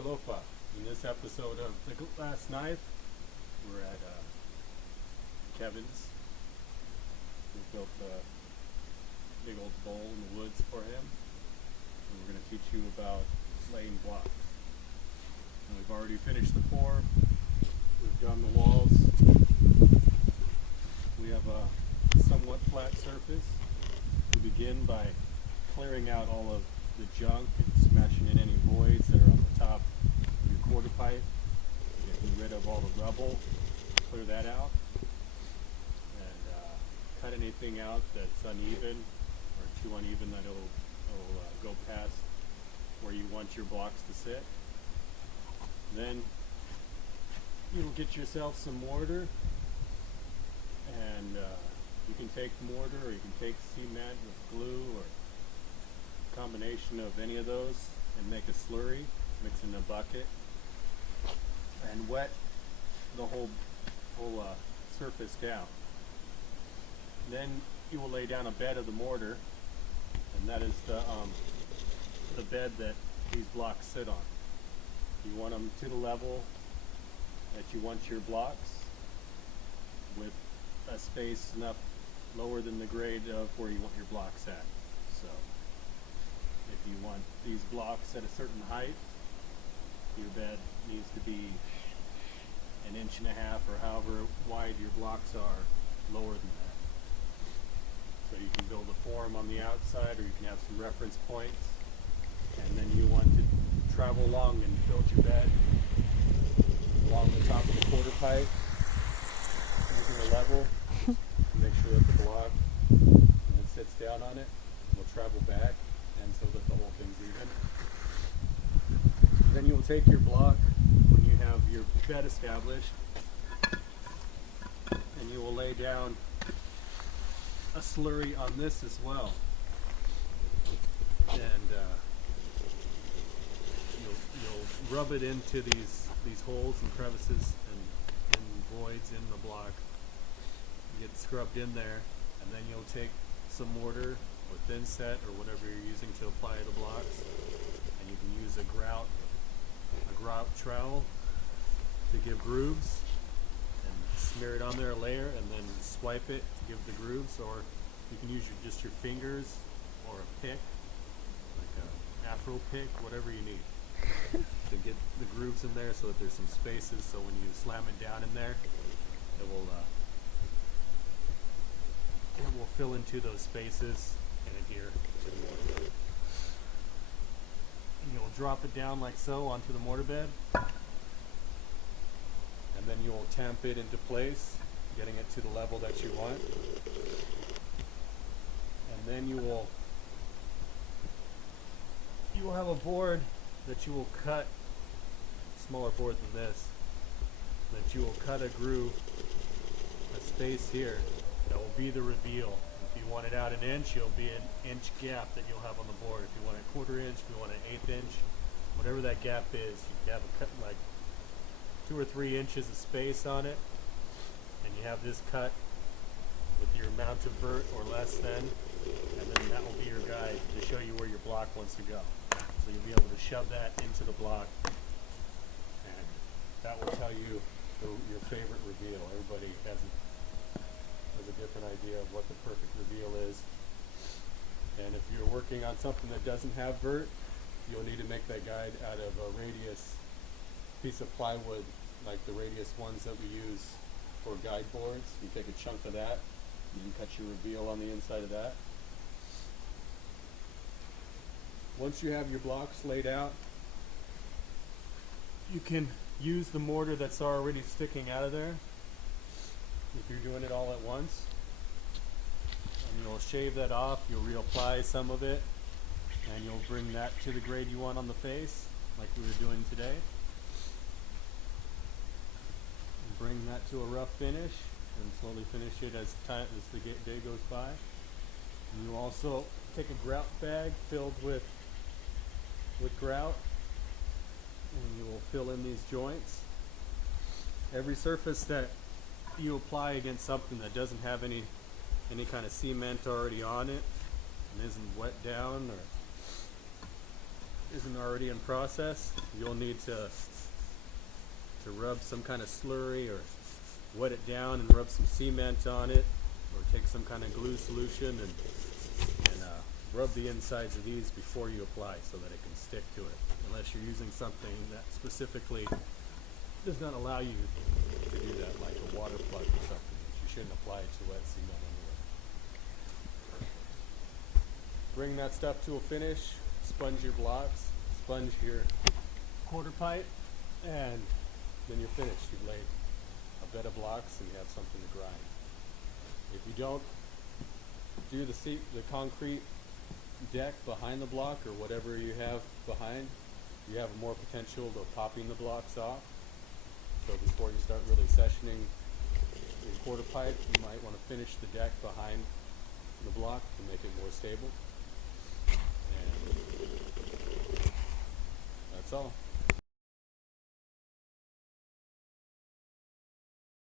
Alofa. In this episode of The Glass Knife, we're at Kevin's. We built a big old bowl in the woods for him. And we're going to teach you about laying blocks. And we've already finished the pour. We've done the walls. We have a somewhat flat surface. We begin by clearing out all of the junk and smashing in any voids that are on the top of your quarter pipe, getting rid of all the rubble, clear that out, and cut anything out that's uneven or too uneven that it'll go past where you want your blocks to sit. Then you'll get yourself some mortar, and you can take mortar or you can take cement with glue or combination of any of those and make a slurry, mix in a bucket, and wet the whole surface down. Then you will lay down a bed of the mortar, and that is the bed that these blocks sit on. You want them to the level that you want your blocks, with a space enough lower than the grade of where you want your blocks at. So if you want these blocks at a certain height, your bed needs to be 1.5 inches or however wide your blocks are, lower than that. So you can build a form on the outside, or you can have some reference points, and then you want to travel along and build your bed along the top of the quarter pipe using a level to make sure that the block, when it sits down on it, will travel back, and so that the whole thing's even. Then you'll take your block when you have your bed established, and you will lay down a slurry on this as well. And you'll rub it into these holes and crevices and voids in the block. Get it scrubbed in there, and then you'll take some mortar or thin set or whatever you're using to apply the blocks, and you can use a grout trowel to give grooves, and smear it on there a layer, and then swipe it to give the grooves, or you can use just your fingers or a pick, like a afro pick, whatever you need to get the grooves in there so that there's some spaces, so when you slam it down in there, it will fill into those spaces and adhere to the mortar. And you'll drop it down like so onto the mortar bed, and then you will tamp it into place, getting it to the level that you want. And then you will have a board that you will cut, smaller board than this, that you will cut a groove, a space here, that will be the reveal. If you want it out 1 inch, it'll be an inch gap that you'll have on the board. If you want a 1/4 inch, if you want an 1/8 inch, whatever that gap is, you can have a cut like 2 or 3 inches of space on it, and you have this cut with your amount of vert or less than, and then that will be your guide to show you where your block wants to go. So you'll be able to shove that into the block, and that will tell you your favorite reveal. Everybody has a different idea of what the perfect reveal is. And if you're working on something that doesn't have vert, you'll need to make that guide out of a radius piece of plywood, like the radius ones that we use for guide boards. You take a chunk of that, you can cut your reveal on the inside of that. Once you have your blocks laid out, you can use the mortar that's already sticking out of there if you're doing it all at once, and you'll shave that off. You'll reapply some of it, and you'll bring that to the grade you want on the face, like we were doing today, and bring that to a rough finish, and slowly finish it as the day goes by. And you'll also take a grout bag filled with grout, and you will fill in these joints. Every surface that you apply against something that doesn't have any kind of cement already on it and isn't wet down or isn't already in process, you'll need to rub some kind of slurry or wet it down and rub some cement on it, or take some kind of glue solution and rub the insides of these before you apply so that it can stick to it, unless you're using something that specifically does not allow you to do that, like a water plug or something. You shouldn't apply it to wet cement anyway. Bring that stuff to a finish, sponge your blocks, sponge your quarter pipe, and then you're finished. You've laid a bed of blocks and you have something to grind. If you don't do the concrete deck behind the block or whatever you have behind, you have more potential of popping the blocks off. So before you start really sessioning your quarter pipe, you might want to finish the deck behind the block to make it more stable. And that's all.